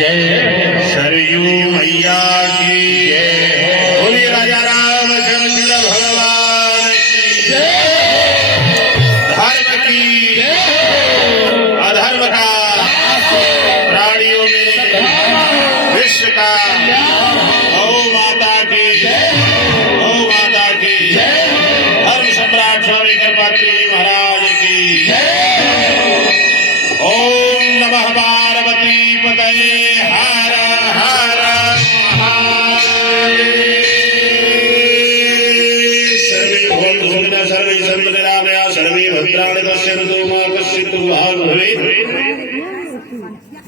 जय। सरयू मैया की जय। बोलिए राजा रामचंद्र भगवान की जय। धर्म की अधर्म का प्राणियों में विश्व का गौ माता की गौ माता की धर्म सम्राट स्वामी कृपात्री महाराज की ओम नमः पार्वती पतये हर हर महादेव। सर्वे भवन्तु सुखिनः सर्वे सन्तु निरामया सर्वे भद्राणि पश्यन्तु मा कश्चित् दुःखभाग् भवेत्।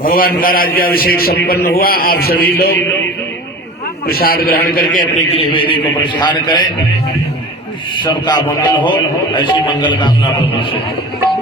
भगवान का राज्याभिषेक संपन्न हुआ। आप सभी लोग प्रसाद ग्रहण करके अपने गृहवेदी को प्रस्थान करें। सबका मंगल हो, ऐसी मंगल कामना प्रभु से।